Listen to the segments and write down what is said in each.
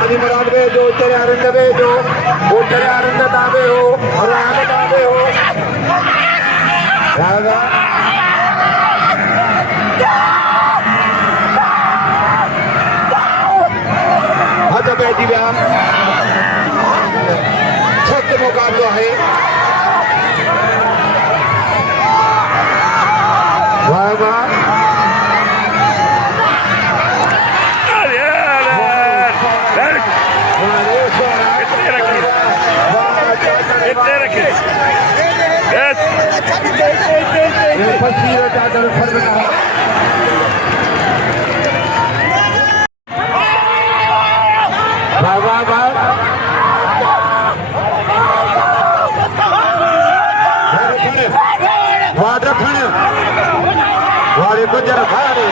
अदी मुराद भेजो तेरे आनंद भेजो वो तेरे आनंद दावे हो और आनंद दावे हो रागा हद बैठी व्या सत्य मुकाबला है रागा वारे गुजर भारे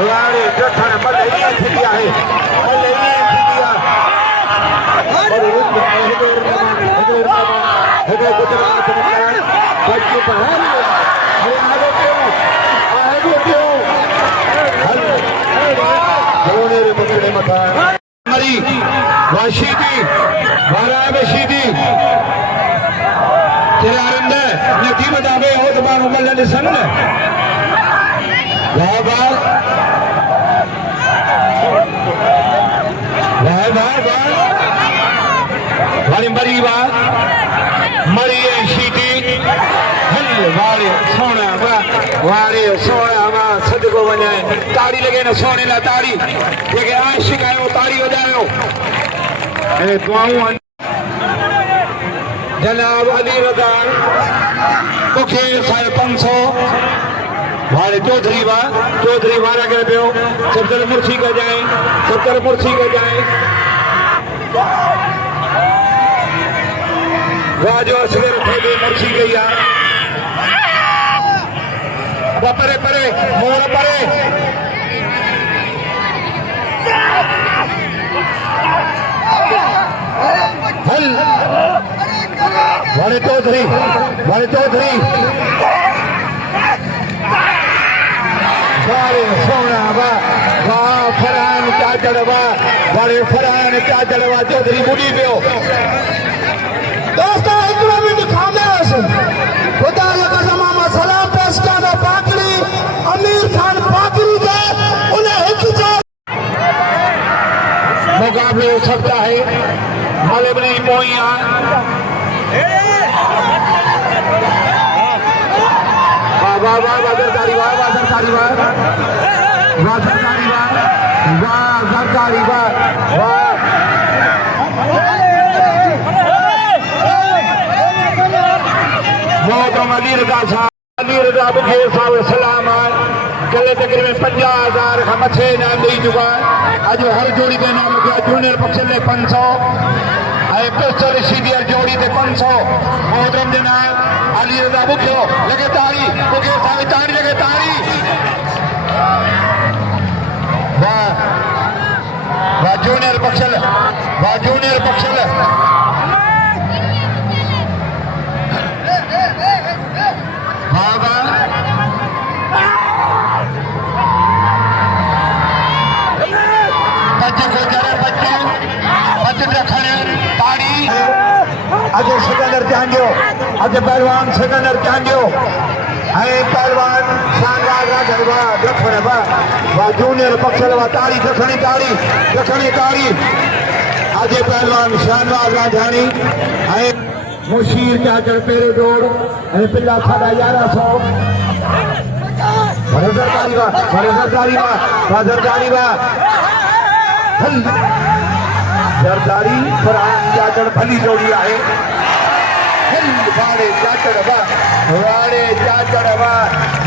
वारे जठण मलैया थी आहे मलैया थी आहे और गुजरात में बच्चे पढ़ाई आगे क्यों जोने रे बकड़े मथा मरी वाशीदी वारा बशीदी तेरा आनंद नदी बतावे हो तुम्हारो मल्ल सन वाह वाह वाह वाह वाह वाली मरी वाह मरी शीदी हल वारे सोना वारे सोना वाह सदको वने ताड़ी लगे न सोने ला ताड़ी जेके आशिक आयो ताड़ी वजायो ए दुआऊं जनाब अली रज़ा मुखे साढ़े 500 वारे चौधरी वारा करे पियो सफदर मुर्शी का जाए सफदर मुर्शी का जाए वाजो असगर थे मुर्शी गई परे परे मोर परे हल वारे चौधरी वारे सोना वाह फरहान क्या जड़वा वारे फरहान क्या जड़वा चौधरी बुढ़ी पियो दोस्तों इतना भी दिखाने खुदा कसम सलाम पेश किया पाकड़ी अमीर खान पाकड़ी के उन्हें एक मुकाबले हो सकता है मलबनी मोइया सरकारी अली रज़ा बुखेर साहब सलाम कल तकरीबन 50,000 खां मथे इनाम ॾेई चुका अॼु हर जोड़ी ते इनाम कया जूनियर बक्सल ने 500 ऐं पिस्टल सीनियर जोड़ी ते 500 मोहतरम जनाब अली रज़ा बुखियो लगे ताड़ी बुखेर साहब ताड़ी लगे ताड़ी वाह वाह जूनियर बक्सल अज सिकंदर चांडियो अज पहलवान सिकंदर चांडियो पहलवान शानवार राघवा दखण वा जूनियर बक्सल वा ताड़ी दखणी ताड़ी अज पहलवान शानवार राघानी मुशीर चाचड़ पेरे दौड़ पिला साढ़ा 1100 सरदारी फरहान जाचड़ भली जोड़ी आहे वाड़े जाचड़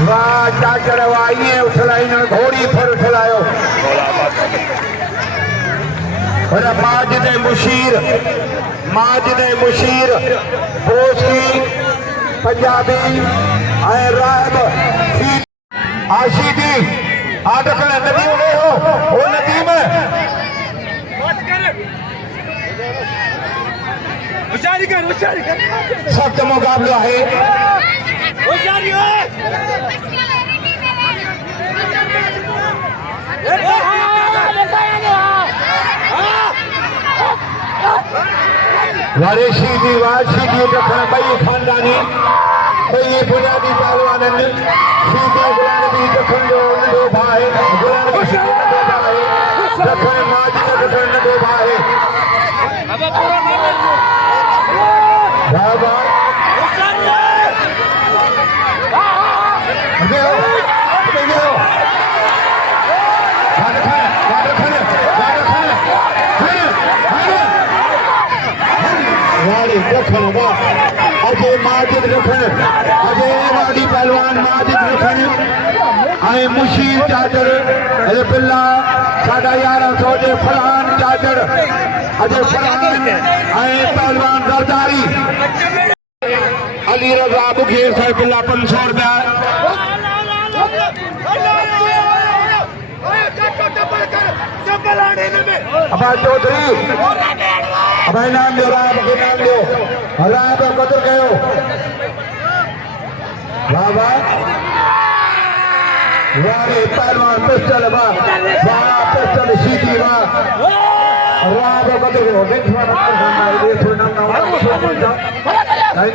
वाह जाचड़ वाह ईअं उछलाई घोड़ी पर उछलायो पर माजिद मुशीर बोसी पंजाबी ऐं राहब आशीदी आटकल नदी उड़े हो वो नदी में सख्त मुकाबला है वारे शीदी दखण ॿई खानदानी ॿई बुनियादी पहलवान शीदी गुलानबी दखण जो नंढो भाउ आहे गुलानबी नंढो भाउ आहे दखण माजिद दखण नंढो भाउ आहे अजय माजिद रखण अजय वाडी पहलवान माजिद रखण ऐं मुशीर चाचड़ अजय बिल्ला 1150 जे फरहान चाचड़ अजय फरहान ऐं पहलवान जरदारी अली रज़ा बुखेर साहिब बिल्ला 500 रुपया अबा चौधरी अब इनाम दो राय कदर कयो वाह वारे पहलवान पिस्टल वाह पिस्टल शीती वाह राय कदर कयो देखो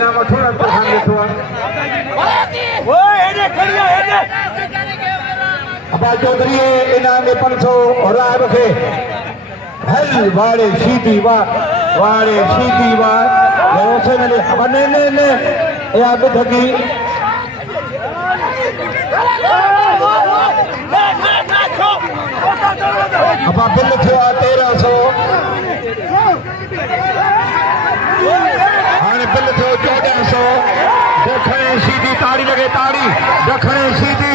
नाम थोड़ा अबा चौधरी इनाम 500 राय बखे हल वारे शीती वाह ने याद थकी अब बिल थियो 1300 हाणे बिल थियो 1400 दखणे सीधी ताड़ी लगे ताड़ी दखणे सीधी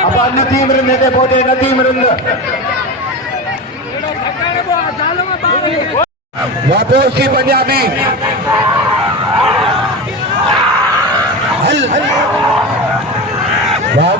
अब नदीम रिंद ते पहुंचे नदीम रिंद वापस की पंजाबी वाह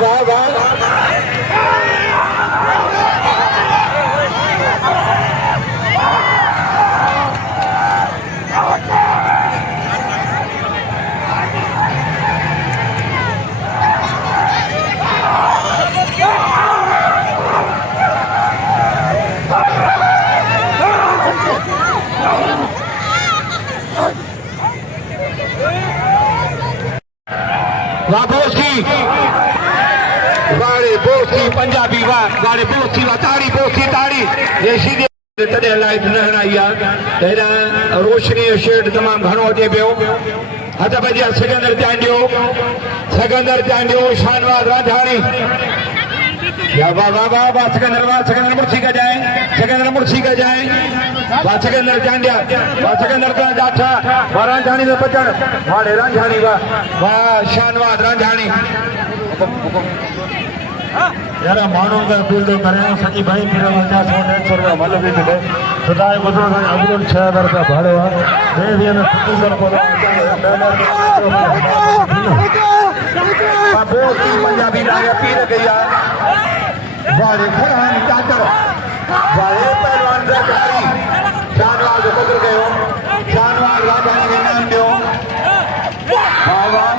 बोसी पंजाबी वारे बोसी ताड़ी ये सीधे तॾहिं लाइट न हणाई आहे हेॾां रोशनी जो शेड तमामु घणो अचे पियो हथ भॼिया सिकंदर चांडियो शानवाज़ रांझाणी वाह सिकंदर मुर्सी कजाए वाह सिकंदर चांडिया वाह सिकंदर का जाठा वाह रांझाणी जो बचण वारे रांझाणी वाह शानवाज़ रांझाणी यार माण्हुनि खे अपील थो करियां सॼी भाई फिर 50-100 रुपया मल बि थी ॾे ख़ुदा जो ॿुधो साईं अॻिलो 6000 रुपया भाड़ो आहे ॿिए ॾींहं में पंजाबी लाइ अपील कई आहे वारे फरहान चाचड़ वारे पहलवान जरदारी शानवाज़ जो क़दुरु कयो शानवाज़ राजाणी खे इनाम ॾियो वाह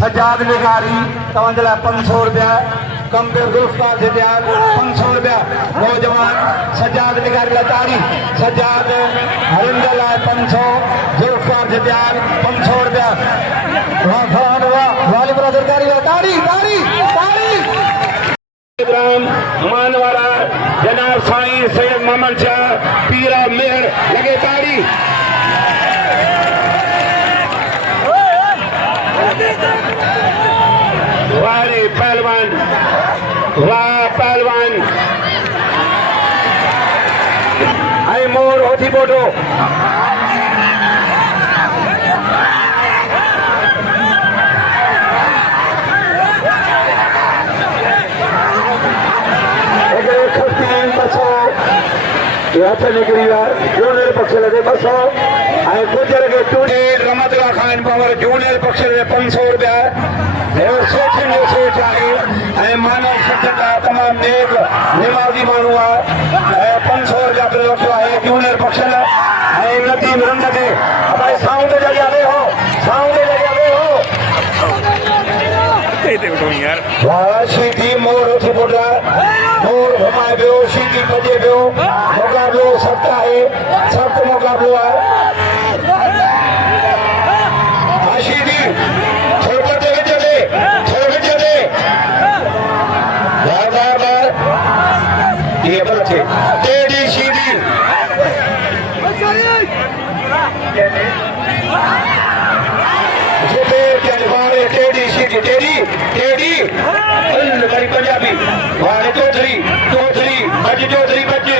सजाद निगारी तव्हांजे लाइ 500 रुपया कंबे गुल्फार जतियाल 500 रुपया नौजवान सजाद निगारी लाइ ताड़ी सजाद हरिंदर लाइ 500 गुल्फार जतियाल 500 रुपया वालीपुरा सरकारी लाइ ताड़ी ताड़ी ताड़ी प्रोग्राम मानवाला जनाब साईं सैयद मोहम्मद शाह पीरा मेहर लगे ताड़ी वारे पहलवान वाह पहलवान आई मोर होती बोटो निकरी जूनियर पक्ष लगे 200 गुजर के टूटे रमत खान पावर जूनियर पक्ष लगे 500 रुपया सोचण जो सोच है मानव सचता तमाम नेक निमाजी मानू है 500 रुपया रखो है जूनियर पक्ष नदीम रंग के भाई साउंड जगह आवे हो साउंड जगह आवे हो वाह सीधी मोर उठी बोला मोर घुमाए पियो सीधी बजे पियो मुकाबलो सख्त है सख्त मुकाबलो है सीधी थोड़ा चले ये बच्चे टेढ़ी सीधी टेढ़ी सीधी टेढ़ी टेढ़ी बड़ी पंजाबी वाले चौधरी चौधरी बच्चे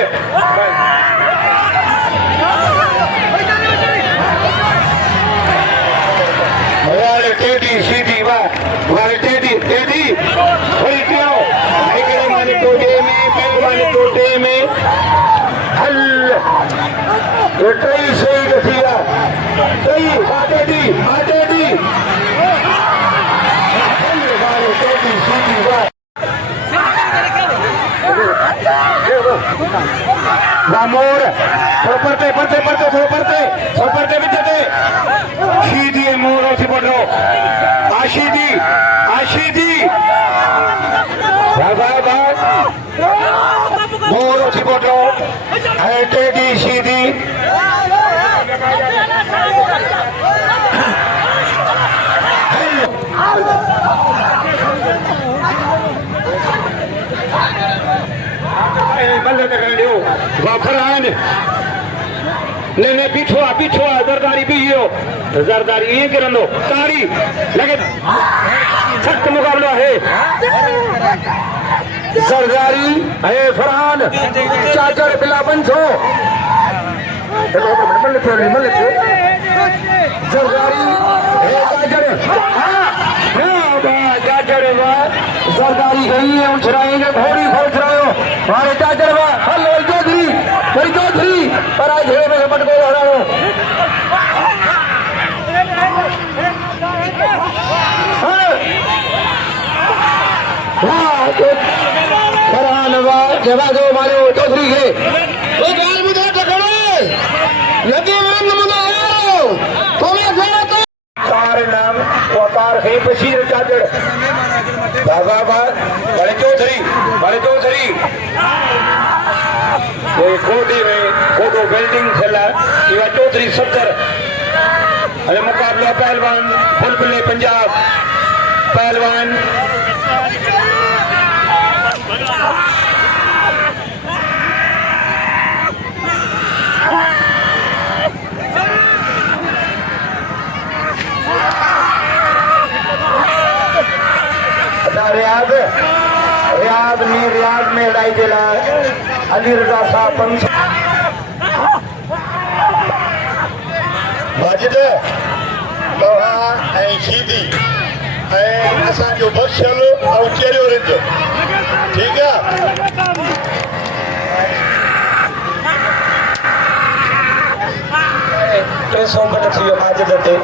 वाले टेढ़ी सीधी वाले टेढ़ी टेढ़ी बड़ी क्यों माने टोटे में हल कई सही रसिया कई आटेडी मोर पड़ते बिचते सीधी मोर से पड़ रहा आशीदी मोर से पड़ रहा टेढ़ी सीधी फरहान ने पीछो जरदारी पीओ जरदारी ये किरंदो ताड़ी लगे सख्त मुकाबला है जरदारी है फरहान चाचर बिला 500 जरदारी जरदारी गई है उछराएंगे घोड़ी उछरायो हमारे चाचर हलो चौधरी पर आज घेरे में पटको हराओ फरहान जवाब दो मारो चौधरी के नाम वकार है बशीर चादर बड़े चौधरी ये कोडी में कोडो बिल्डिंग खेला ये चौधरी 70 अरे मुकाबला पहलवान बुलबुले पंजाब पहलवान रियाज में लड़ाई के लिए अली रजा साहब 500 माजिद तव्हां सीधी असांजो बख्शल और चेरियो रिंजो ठीक है 300 मिनट थी माजिद ते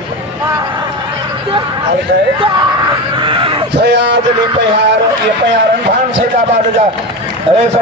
फयाद नी पयार ये पयारन भान से का बाद जा